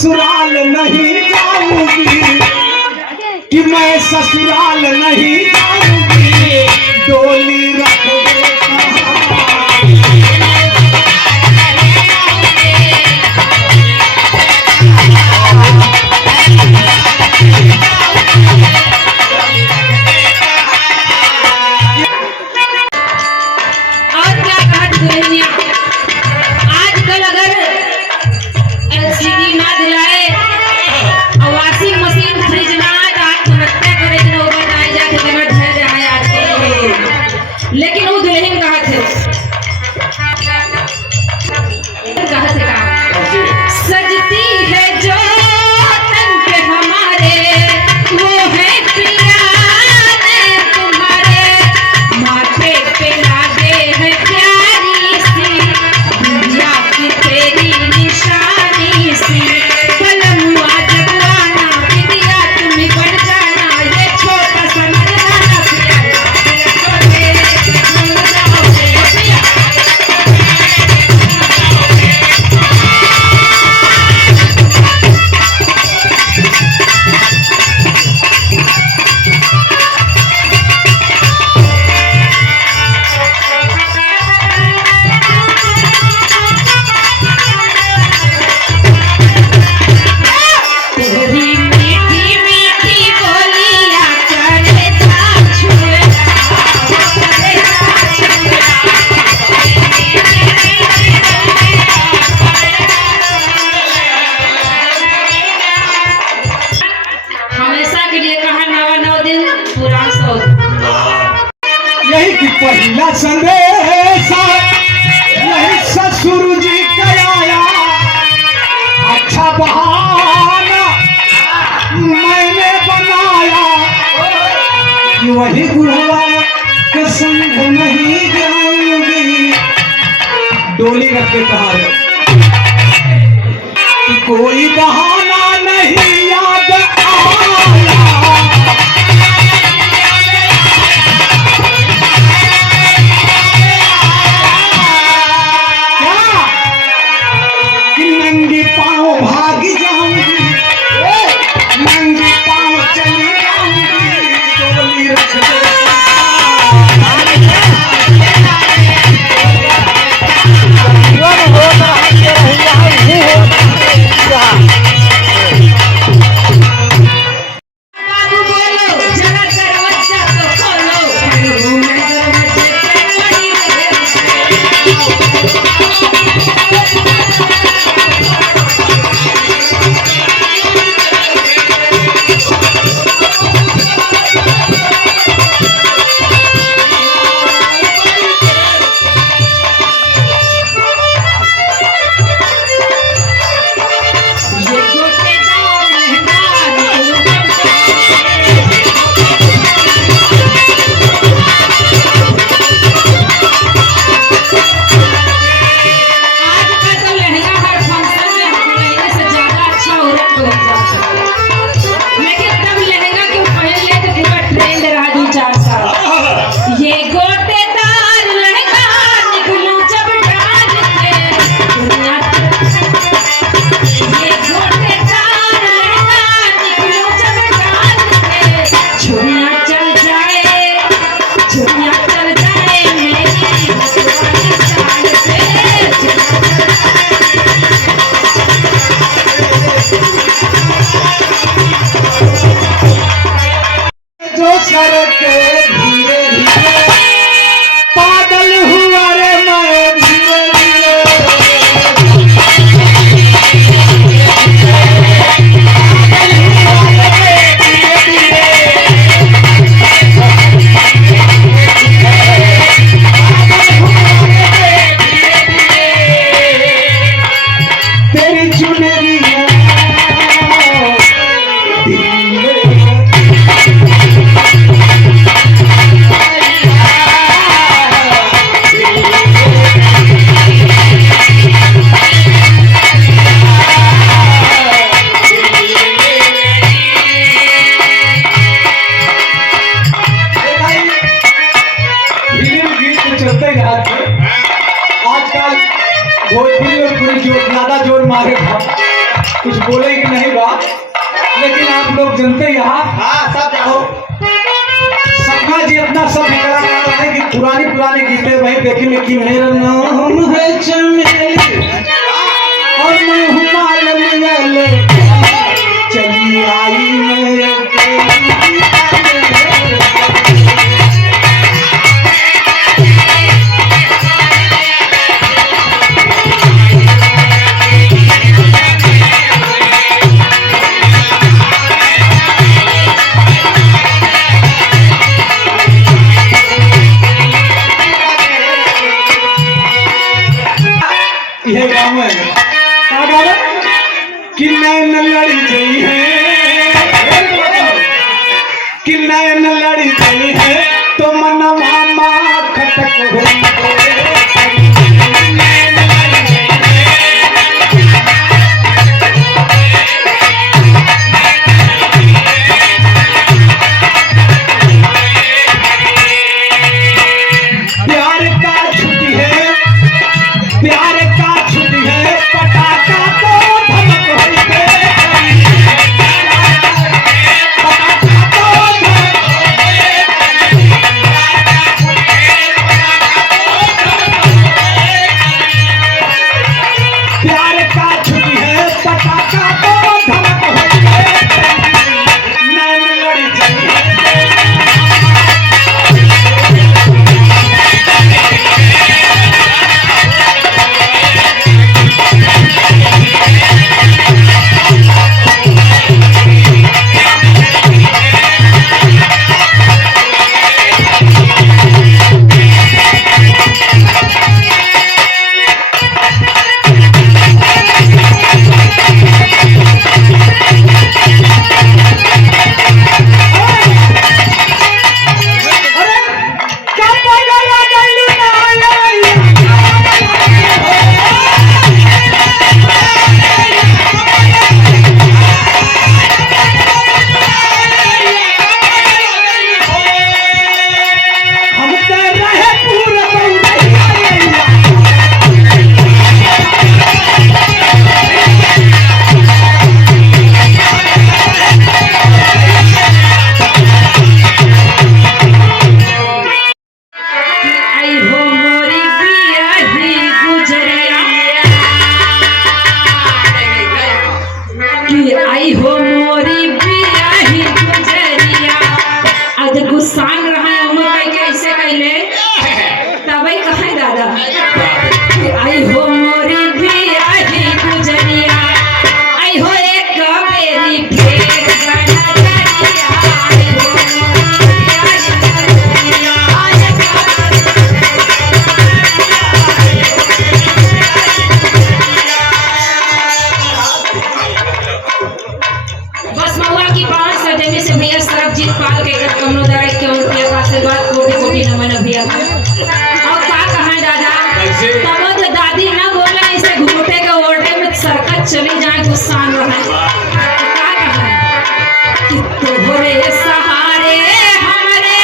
ससुराल नहीं जाऊंगी, कि मैं ससुराल नहीं जाऊंगी, डोली रख दे पहला संदेशा यही ससुर जी कराया, अच्छा बहाना मैंने बनाया, कि वही बुढ़वा के संग नहीं जाऊंगी, डोली रख के कहा कि कोई बहाना नहीं याद आया। भोजपुरी और पूरी जोर ज्यादा जोर मारे था। कुछ बोले कि नहीं बा, लेकिन आप लोग जनते यहाँ हाँ सब जाओ। सपना जी अपना सब कलाकार है कि पुरानी गीतें वही देखेंगे कि मेरा नाम है चमेली और मैं हूँ मालूम चली आई मेरे ये गाँव है क्या गाँव है कि नैन लड़ी गई है कि नैन लड़ी गई है तो मनवा माँ खटक हुई प्यार का छुट्टी है प्यार का छुट्टी है पटाखा तो धमक होई दे पटाखा तो धमक प्यार का छुट्टी है पटाखा तो धमक होई दे नैन लड़ी चली चली जाए गुस्सान रहे कि तोहरे सहारे हमारे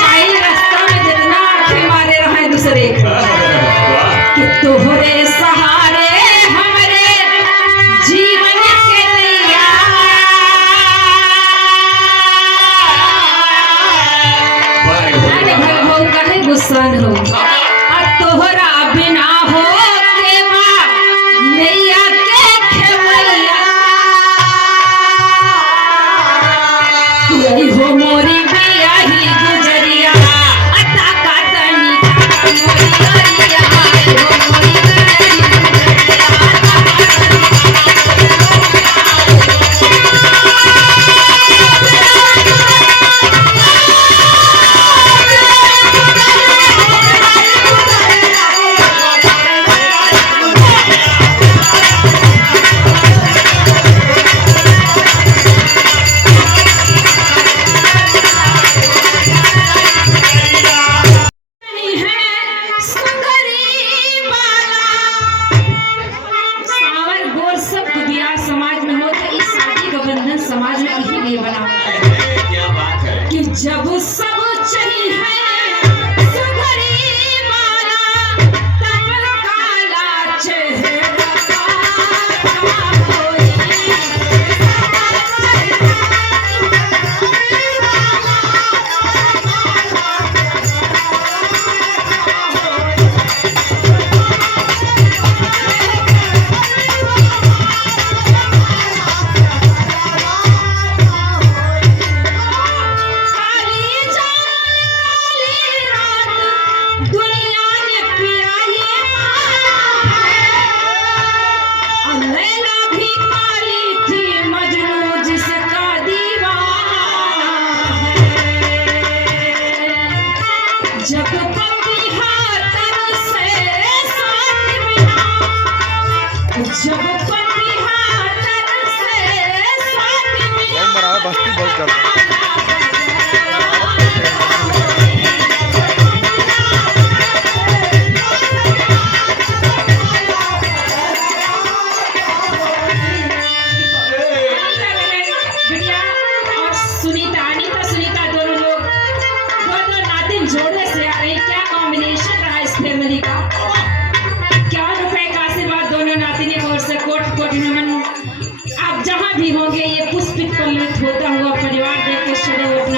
चाहे रास्ता में जितना आंखें मारे रहे दूसरे कि तोहरे सहारे हमारे जीवन के नैया भगवान कहे गुस्सान हो तोहरा बिना हो हो मोरी बिया ही गुजरिया अता का तनी मोरी समाज में इसीलिए बना कि जब सब चाहिए सुघड़ी वाला तब काला चेहरा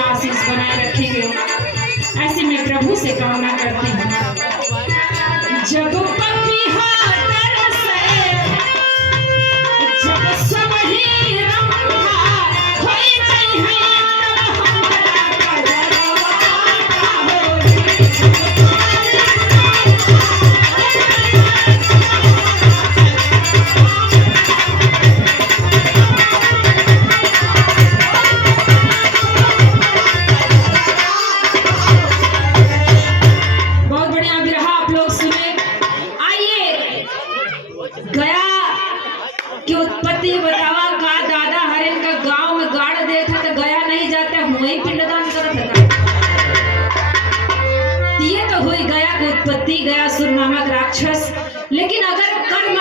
आशीष बनाए रखेंगे, ऐसी मैं प्रभु से कामना करती हूँ। जब पपिहा तरसे, जब सब ही रंभा होई जइहे, तब हमरा कजरवा का होई। बहुत बढ़िया बिरहा आप लोग सुने। आइए गया की उत्पत्ति बतावा का दादा हरिन का गांव में गाड़ दे था तो गया नहीं जाता, वही पिंडदान करत था। ये तो हुई गया की उत्पत्ति, गया सुर नामक राक्षस। लेकिन अगर कर्म